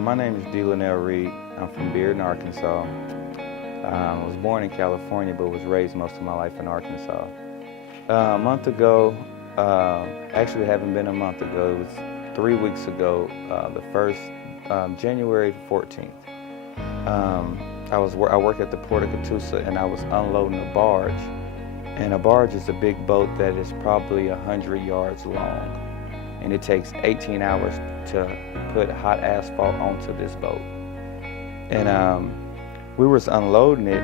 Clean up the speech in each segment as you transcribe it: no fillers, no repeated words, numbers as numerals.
My name is D. Linnell Reed. I'm from Bearden, Arkansas. I was born in California, but was raised most of my life in Arkansas. A month ago, actually haven't been a month ago, it was 3 weeks ago, the first, January 14th. I work at the Port of Catoosa, and I was unloading a barge. And a barge is a big boat that is probably 100 yards long. And it takes 18 hours to put hot asphalt onto this boat. And we was unloading it,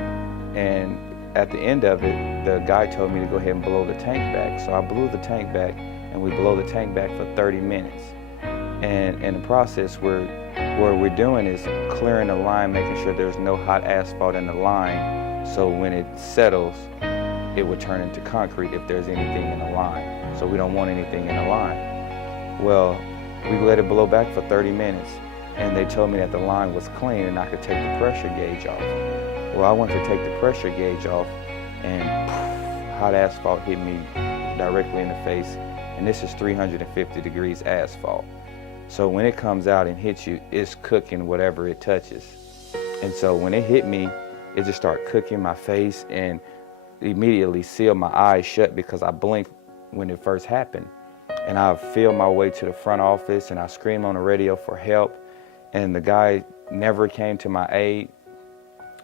and at the end of it, the guy told me to go ahead and blow the tank back. So I blew the tank back, and we blow the tank back for 30 minutes. And in the process, what we're doing is clearing the line, making sure there's no hot asphalt in the line, so when it settles, it would turn into concrete if there's anything in the line. So we don't want anything in the line. Well, we let it blow back for 30 minutes, and they told me that the line was clean and I could take the pressure gauge off. Well, I went to take the pressure gauge off, and hot asphalt hit me directly in the face, and this is 350 degrees asphalt. So when it comes out and hits you, it's cooking whatever it touches. And so when it hit me, it just started cooking my face, and immediately sealed my eyes shut because I blinked when it first happened. And I feel my way to the front office, and I scream on the radio for help, and the guy never came to my aid.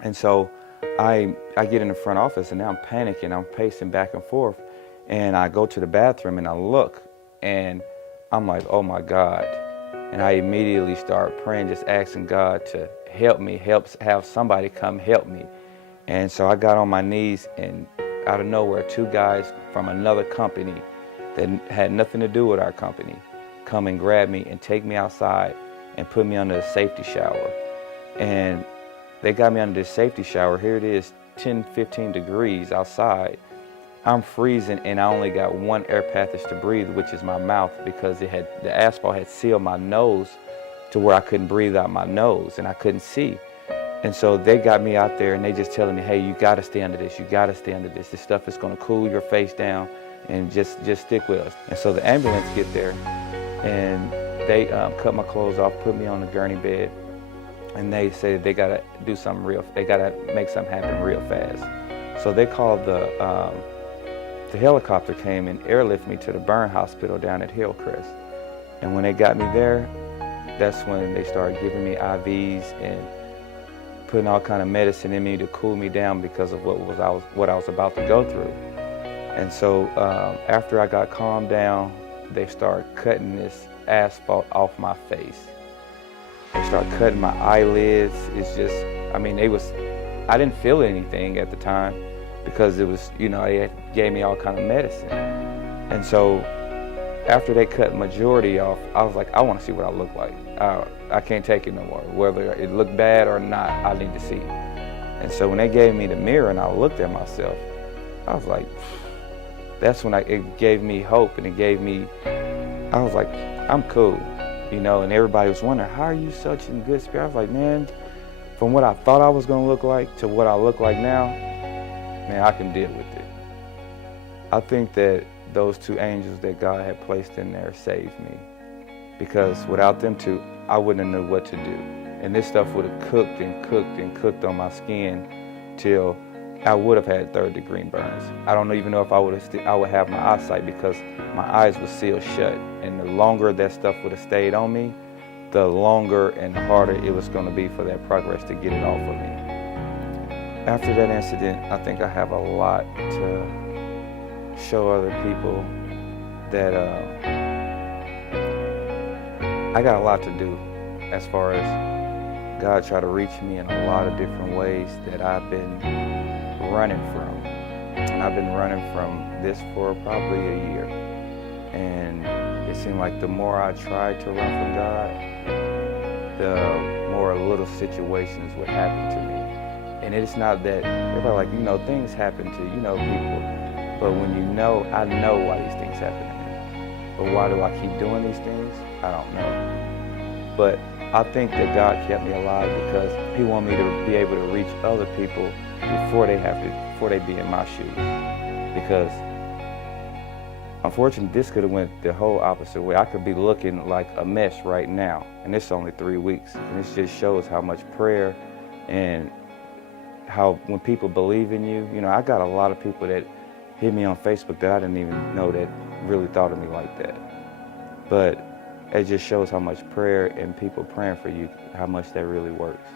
And so I get in the front office, and now I'm panicking. I'm pacing back and forth, and I go to the bathroom, and I look, and I'm like, oh my God. And I immediately start praying, just asking God to help me, have somebody come help me. And so I got on my knees, and out of nowhere, two guys from another company that had nothing to do with our company come and grab me and take me outside and put me under a safety shower. And they got me under this safety shower. Here it is, 10, 15 degrees outside. I'm freezing, and I only got one air passage to breathe, which is my mouth, because the asphalt had sealed my nose to where I couldn't breathe out my nose, and I couldn't see. And so they got me out there, and they just telling me, hey, you gotta stay under this, you gotta stay under this. This stuff is gonna cool your face down, and just stick with us. And so the ambulance get there, and they cut my clothes off, put me on the gurney bed, and they say they gotta do something they gotta make something happen real fast. So they called the helicopter came and airlifted me to the burn hospital down at Hillcrest. And when they got me there, that's when they started giving me IVs and putting all kind of medicine in me to cool me down because of what I was about to go through. And so after I got calmed down, they started cutting this asphalt off my face. They started cutting my eyelids. It's just, I mean, I didn't feel anything at the time because it was, they gave me all kind of medicine. And so after they cut majority off, I was like, I want to see what I look like. I can't take it no more. Whether it looked bad or not, I need to see. And so when they gave me the mirror and I looked at myself, I was like, that's when it gave me hope, and I was like, I'm cool, and everybody was wondering, how are you such in good spirit? I was like, man, from what I thought I was gonna look like to what I look like now, man, I can deal with it. I think that those two angels that God had placed in there saved me, because without them two, I wouldn't have known what to do. And this stuff would have cooked and cooked and cooked on my skin till I would have had third-degree burns. I don't even know if I would have my eyesight, because my eyes were sealed shut. And the longer that stuff would have stayed on me, the longer and harder it was going to be for that progress to get it off of me. After that incident, I think I have a lot to show other people that I got a lot to do, as far as God tried to reach me in a lot of different ways that I've been running from. And I've been running from this for probably a year. And it seemed like the more I tried to run from God, the more little situations would happen to me. And it's not that, everybody things happen to, people. But when I know why these things happen to me. But why do I keep doing these things? I don't know. But I think that God kept me alive because He wanted me to be able to reach other people before they be in my shoes. Because Unfortunately, this could have went the whole opposite way. I could be looking like a mess right now, and it's only 3 weeks. And this just shows how much prayer and how when people believe in you, I got a lot of people that hit me on Facebook that I didn't even know that really thought of me like that. But it just shows how much prayer and people praying for you, how much that really works.